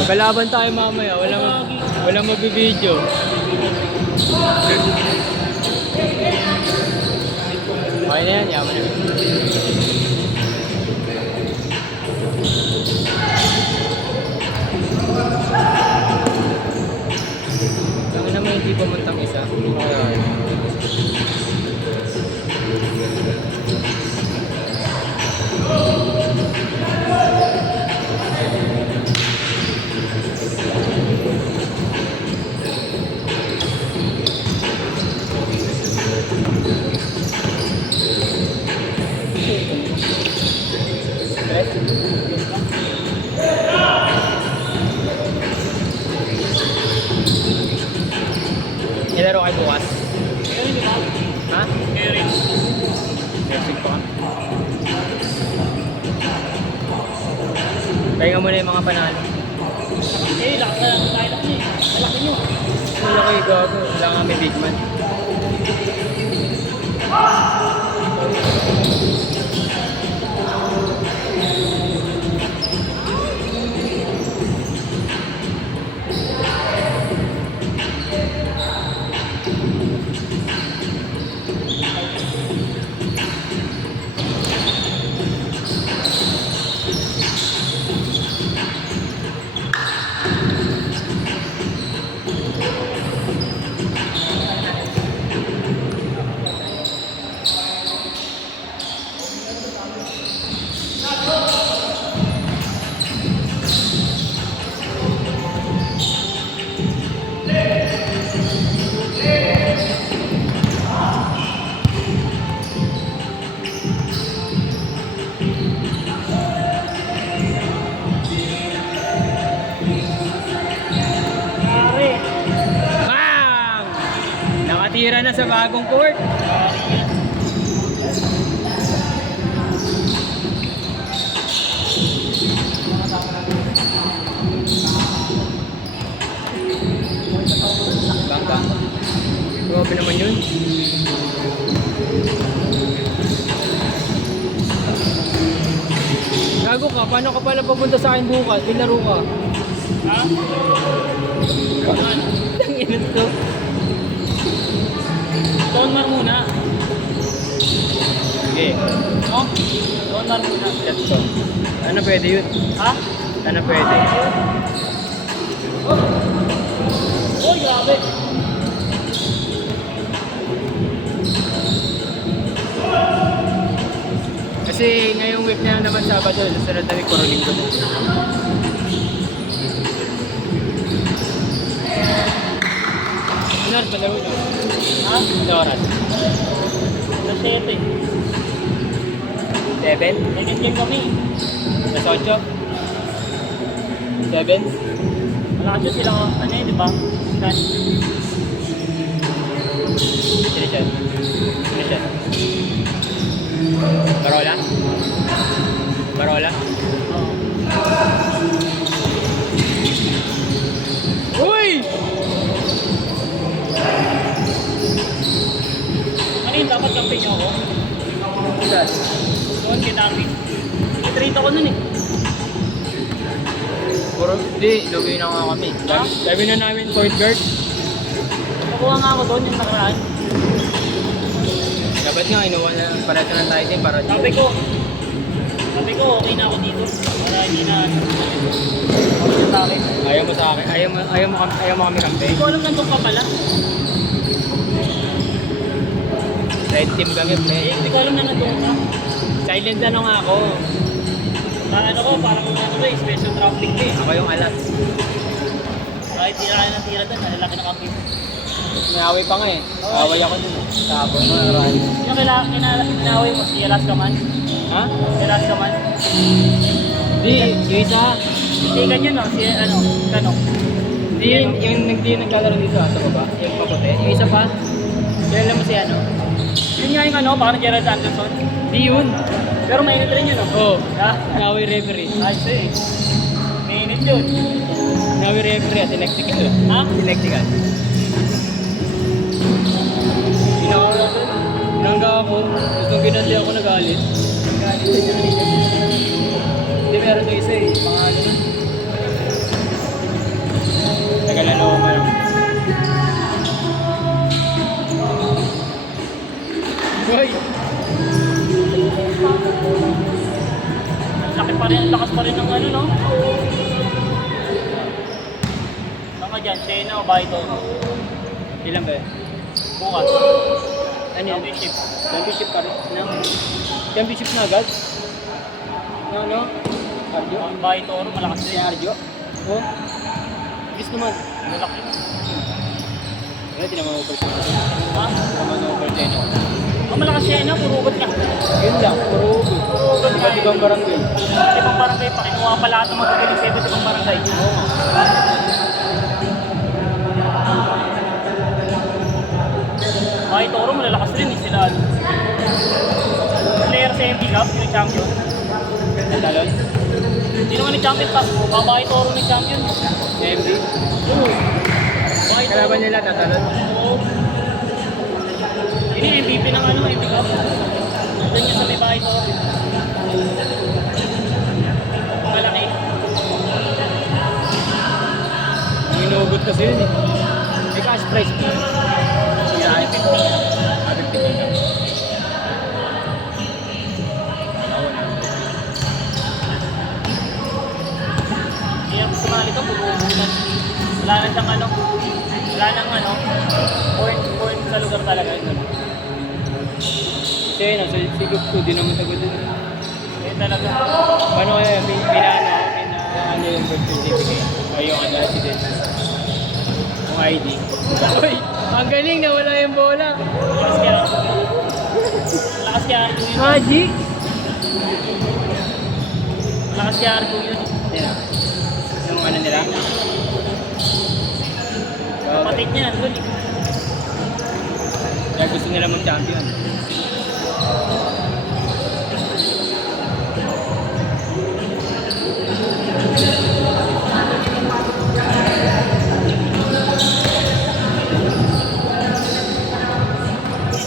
Magkalaban tayo mamaya. Walang magbibideo. Okay na yan. Yaman na. Ang naman hindi pumuntang isa. Okay. Nilaro kayo bukas? Kering di ba? Ha? Kering. Music pa. Pahinga muna yung mga panalo. Eh, lakas na lang tayo lang eh. Malaki nyo. Wala kayo gago. Wala nga may big man. Pare. Bang! Nakatira na sa bagong court. Bang bang. Grabe naman yun. Gago ka, paano ka pala papunta sa akin bukas? Pinaro ka. Ha? Ang init to. Donmar muna. Okay. No? Donmar muna. Let's go. Ano pwede yun? Ha? Ano pwede? Oh, grabe. Kasi ngayong week na naman Sabado, susunod na week, puro linggo na. Ano oras palaro nyo? Ha? Ano oras? Sa 7. 7? Second game kami. Alas 8? 7? Malakas yun sila, ano eh, di ba? Stan. Sino siya? Sino siya? Barola? Barola? Oo. Uy! Ano yun, dapat kampi niyo ako? Saan? Doon, kay Darwin. I-trade ako nun eh. Puro, di, login na nga kami. Ha? Sabi na namin point guard. Nakuha nga ako doon yung nakaraan. Dapat nga, inuwan na para sa tayo din para Sabi ko, okay na ako dito. Para hindi na, ako siya sa akin. Ayaw mo sa akin, ayaw mo kami kampe. Hindi ko alam nandun ka pala. Red team kami, Eh, pre. hindi ko alam na nandun ka. Silent ano nga ako. Ano ko, parang ano ko eh, special traveling ko eh. Ako yung alas. Kahit tira ka ng tira doon, nalalaki na kampi. May away pa nga eh. Away ako dun. Tapos mo, nakaraan. Yung kinaway mo, si Elas Kaman. Ha? Elas Kaman. Di, yung isa. Hindi ganyan no, si ano, Kano. Di, yung naglalaro dito sa baba. Yung paputi. Yung isa pa. Kilala mo si ano? Yun nga yung ano, parang Gerald Anderson. Di yun. Pero mainit rin yun no? Oo. Ha? Nawi referee. Ayos eh. Mainit yun. Nawi referee at electrical. Ha? Electrical. Pinangga ako. Tapos nung ginanti ako nagalit. Hindi meron na isa eh. Mga ano nun. yan, Shena o Baito. Ilan ba yun? Bukas. Ano yan? Championship. Championship pa rin? No? Championship na agad? No? Arjo? Ang Baito, malakas Si din. Arjo? Oh? Bilis naman. Malaki. Kaya tinamang-over siya. Ha? Tinamang-over siya. No? Ang malakas Shena, purugot ka. Yun lang, puro ubo. Iba't ibang barangay. Ibang barangay pa, kinuha pa lahat ng magagaling sa iba't ibang barangay. Baito, malalakas rin sila. Player sa MB Cup, yung champion. Natalon? Sino nga ni-champion pa? Babae Toro ni-champion. MD? Oo. Babae Toro. Kalaban nila tatalon? Oo. Yun yung MVP ng ano, MB Cup. Doon yun sa may Babae Toro. Malaki. Ang inuugot kasi yun eh. May cash prize pa. Yun yung 50. 50k. Kaya kung sumali ka, pupunan. Wala na siyang ano, wala nang ano, point sa lugar talaga. Kasi yun, sa sigop ko, di naman tagot dun. Eh talaga. Paano kaya ano yung birth certificate? O yung ano, residence? Yung ID? Uy! Ang galing na wala yung bola! Lakas kaya Argo yun. Magic! Lakas kaya Argo yun. Yan ah. Yung ano nila? Kapatid niya nandun eh. Kaya gusto nila mag-champion.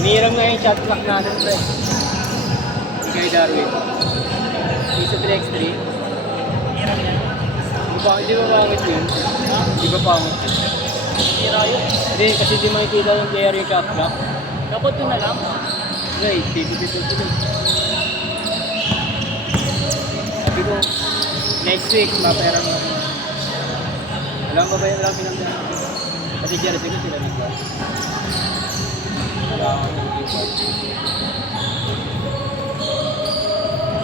Hiniram nga yung shot clock natin, pre. Kay Darwin. Isa 3x3. Hirap yan. Di ba pangit yun? Di ba pangit? Hira yun. Hindi, kasi di makikita yung player yung shot clock. Dapat yun na lang. Right, dito. Sabi ko, next week, maperang mo. Alam ko ba yung lang pinagdaan? Pati jersey ko sila nagba. Wala akong nag-report.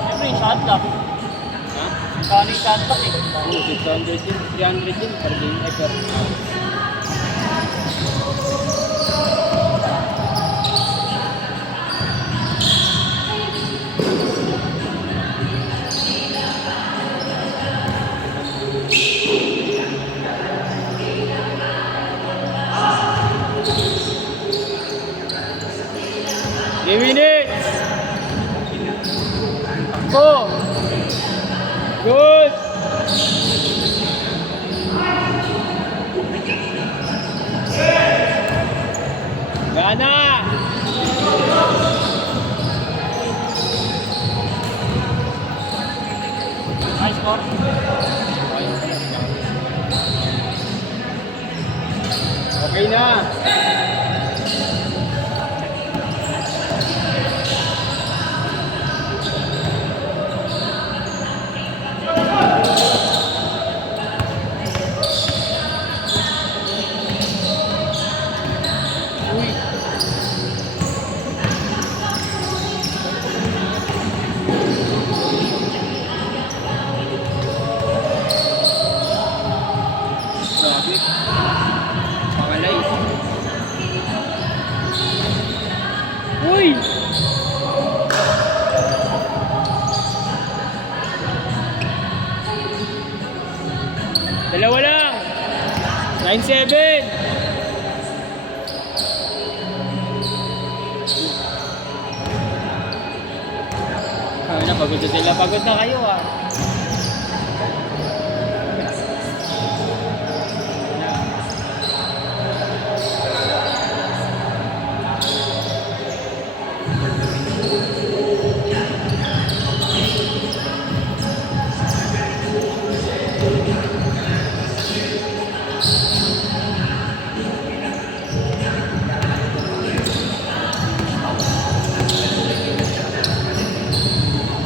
Siyempre yung shot clock. Ha? Kano yung shot clock eh. Oo, 600 yun, 300 yun per game, ay per hour. Three minutes! Go! Good! Gana! High score. Okay na! Uy! Grabe. Pangalay. Uy! Dalawa lang. 9-7. Pagod na sila. Pagod na kayo ah.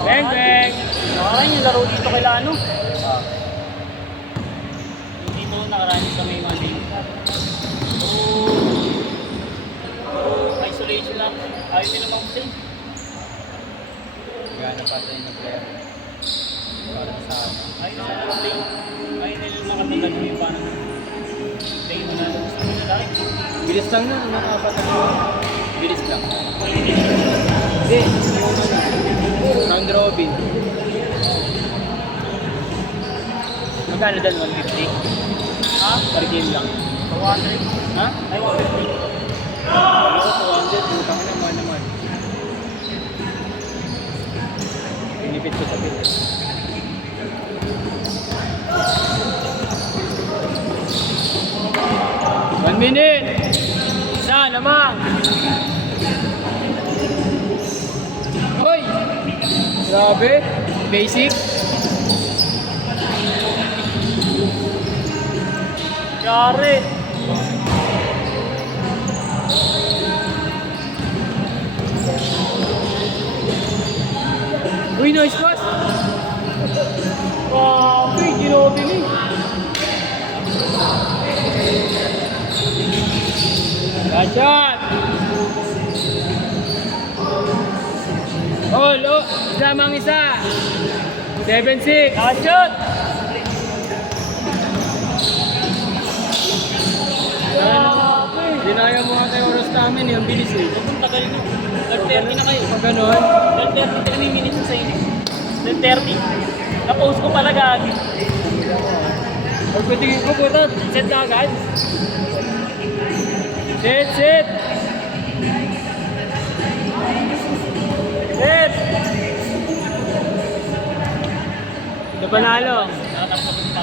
Bang bang! Nakaraan yung laro dito kay Lano. Yung dito nakaraan sa may Monday. Ayaw nila mag-play. Gana pa tayo ng player. Para sa amin. Ayaw nila mag-play. Ayaw nila makatagad yung parang play mo na lang sa nila lang. Bilis lang na, nakaapat na siya. Bilis lang. Hindi, yung round robin. Magkano dan 150? Ha? Per game lang. 200. Ha? Ay, 150. Ano ko 200, utang naman. Pinipit ko sa bit. One minute! Isa naman! Hoy! Grabe! Basic! Yari. Uy, nice pass! Grabe! Ginobili! Gotcha! Oh, lamang isa! 7-6! Kachot! Dinaya mo nga tayo oras namin eh, ang bilis eh. Ang tagal nyo. 30 na kayo. Pag ganon, 30 na may minutes sa inyo. 30. Na-post ko pala gagi. pagpatingin ko puta, Set na agad. set! Set! Ito panalo. Nakatapos